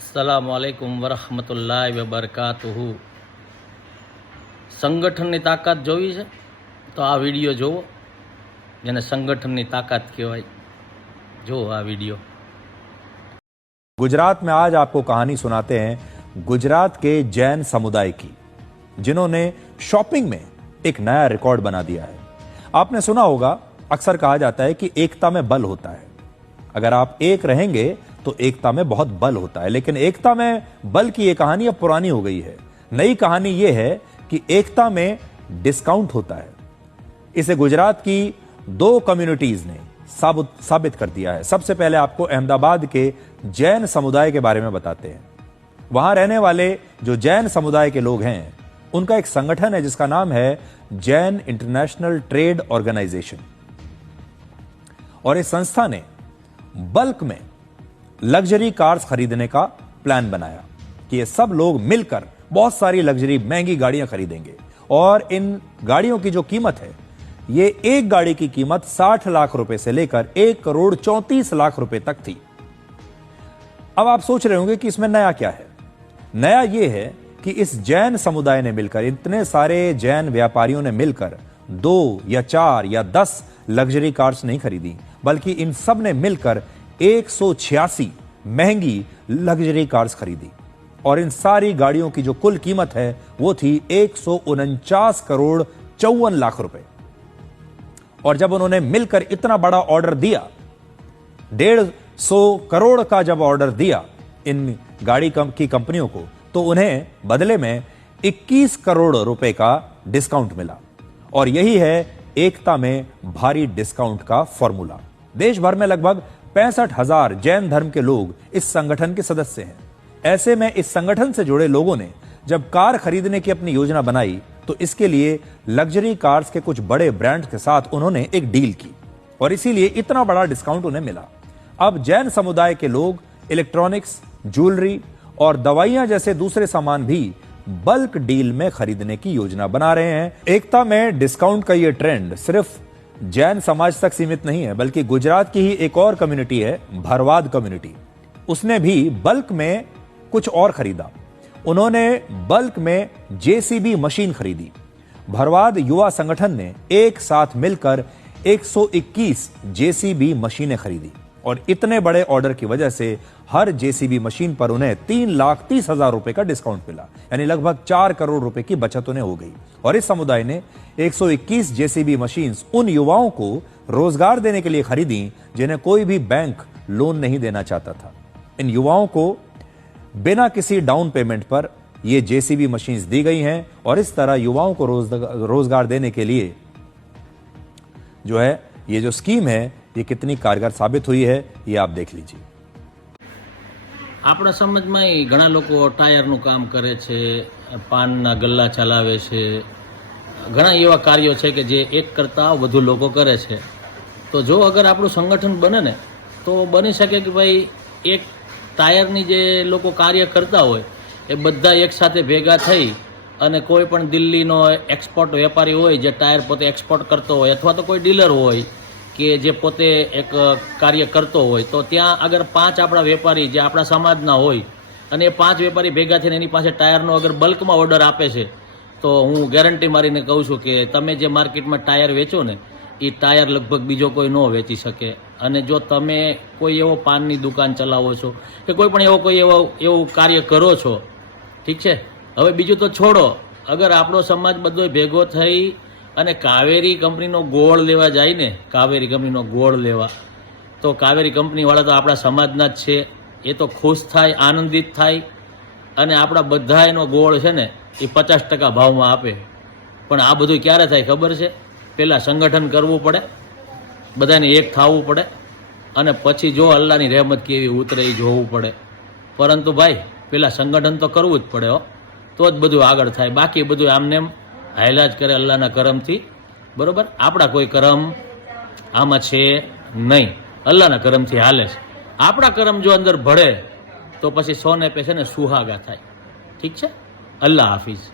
अस्सलामुअलैकुम वरहमतुल्लाहि वबरकातुहू। संगठनની તાકાત જોવી છે તો આ વિડીયો જોવો, જેને સંગઠનની તાકાત કહેવાય। જો આ વિડીયો। गुजरात में आज आपको कहानी सुनाते हैं गुजरात के जैन समुदाय की, जिन्होंने शॉपिंग में एक नया रिकॉर्ड बना दिया है। आपने सुना होगा, अक्सर कहा जाता है कि एकता में बल होता है। अगर आप एक रहेंगे तो एकता में बहुत बल होता है, लेकिन एकता में बल की यह कहानी अब पुरानी हो गई है। नई कहानी यह है कि एकता में डिस्काउंट होता है। इसे गुजरात की दो कम्युनिटीज ने साबित कर दिया है। सबसे पहले आपको अहमदाबाद के जैन समुदाय के बारे में बताते हैं। वहां रहने वाले जो जैन समुदाय के लोग हैं, उनका एक संगठन है जिसका नाम है जैन इंटरनेशनल ट्रेड ऑर्गेनाइजेशन। और इस संस्था ने बल्क में लग्जरी कार्स खरीदने का प्लान बनाया कि ये सब लोग मिलकर बहुत सारी लग्जरी महंगी गाड़ियां खरीदेंगे। और इन गाड़ियों की जो कीमत है, ये एक गाड़ी की कीमत 60 लाख रुपए से लेकर 1 करोड़ 34 लाख रुपए तक थी। अब आप सोच रहे होंगे कि इसमें नया क्या है। नया यह है कि इस जैन समुदाय ने मिलकर, इतने सारे जैन व्यापारियों ने मिलकर 2 या 4 या 10 लग्जरी कार्स नहीं खरीदी, बल्कि इन सब ने मिलकर 186 महंगी लग्जरी कार्स खरीदी। और इन सारी गाड़ियों की जो कुल कीमत है वो थी 149 करोड़ 54 लाख रुपए। और जब उन्होंने मिलकर इतना बड़ा ऑर्डर दिया, 150 करोड़ का जब ऑर्डर दिया इन गाड़ी की कंपनियों को, तो उन्हें बदले में 21 करोड़ रुपए का डिस्काउंट मिला। और यही है एकता में भारी डिस्काउंट का फॉर्मूला। देश भर में लगभग 65,000 जैन धर्म के लोग इस संगठन के सदस्य हैं। ऐसे में इस संगठन से जुड़े लोगों ने जब कार खरीदने की अपनी योजना बनाई, तो इसके लिए लग्जरी कार्स के कुछ बड़े ब्रांड्स के साथ उन्होंने एक डील की, और इसीलिए इतना बड़ा डिस्काउंट उन्हें मिला। अब जैन समुदाय के लोग इलेक्ट्रॉनिक्स, ज्वेलरी और दवाइयां जैसे दूसरे सामान भी बल्क डील में खरीदने की योजना बना रहे हैं। एकता में डिस्काउंट का यह ट्रेंड सिर्फ जैन समाज तक सीमित नहीं है, बल्कि गुजरात की ही एक और कम्युनिटी है, भरवाद कम्युनिटी। उसने भी बल्क में कुछ और खरीदा। उन्होंने बल्क में जेसीबी मशीन खरीदी। भरवाद युवा संगठन ने एक साथ मिलकर 121 जेसीबी मशीनें खरीदी। और इतने बड़े ऑर्डर की वजह से हर जेसीबी मशीन पर उन्हें 3,30,000 रुपए का डिस्काउंट मिला, यानी लगभग 4 करोड़ रुपए की बचत उन्हें हो गई। और इस समुदाय ने 121 जेसीबी मशीन उन युवाओं को रोजगार देने के लिए खरीदी जिन्हें कोई भी बैंक लोन नहीं देना चाहता था। इन युवाओं को बिना किसी डाउन पेमेंट पर ये जेसीबी मशीन्स दी गई हैं। और इस तरह युवाओं को रोजगार देने के लिए जो है ये जो स्कीम है, ये कितनी कारगर साबित हुई है, ये आप देख लीजिए। આપણા સમાજમાં ઘણા લોકો ટાયરનું કામ કરે છે, પાનના ગલ્લા ચલાવે છે, ઘણા એવા કાર્યો છે કે જે એક કરતાં વધુ લોકો કરે છે। તો જો અગર આપણું સંગઠન બને ને, તો બની શકે કે ભાઈ એક ટાયરની જે લોકો કાર્ય કરતા હોય એ બધા એકસાથે ભેગા થઈ અને કોઈ પણ દિલ્હીનો એક્સપોર્ટ વેપારી હોય જે ટાયર પોતે એક્સપોર્ટ કરતો હોય, અથવા તો કોઈ ડીલર હોય કે જે પોતે એક કાર્ય કરતો હોય, તો ત્યાં અગર 5 આપણા વેપારી જે આપણા સમાજના હોય અને એ 5 વેપારી ભેગા થઈને એની પાસે ટાયરનો અગર બલ્કમાં ઓર્ડર આપે છે, તો હું ગેરંટી મારીને કહું છું કે તમે જે માર્કેટમાં ટાયર વેચો ને, એ ટાયર લગભગ બીજો કોઈ ન વેચી શકે। અને જો તમે કોઈ એવો પાનની દુકાન ચલાવો છો કે કોઈ પણ એવું કાર્ય કરો છો, ઠીક છે, હવે બીજું તો છોડો, અગર આપણો સમાજ બધો ભેગો થઈ અને કાવેરી કંપનીનો ગોળ લેવા જાય ને, કાવેરી કંપનીનો ગોળ લેવા, તો કાવેરી કંપનીવાળા તો આપણા સમાજના જ છે, એ તો ખુશ થાય, આનંદિત થાય અને આપણા બધા એનો ગોળ છે ને એ 50% ભાવમાં આપે। પણ આ બધું ક્યારે થાય ખબર છે? પહેલાં સંગઠન કરવું પડે, બધાને એક થવું પડે, અને પછી જો અલ્લાહની રહેમત કેવી ઉતરે એ જોવું પડે। પરંતુ ભાઈ પહેલાં સંગઠન તો કરવું જ પડે હો, તો જ બધું આગળ થાય। બાકી બધું આમને હાયલા જ કરે અલ્લાહના કરમથી, બરોબર? આપણા કોઈ કરમ આમાં છે નહીં, અલ્લાહના કરમથી હાલે છે। આપણા કરમ જો અંદર ભળે તો પછી 100 ને પૈસે ને સુહાગા થાય। ઠીક છે? અલ્લાહ હાફિઝ।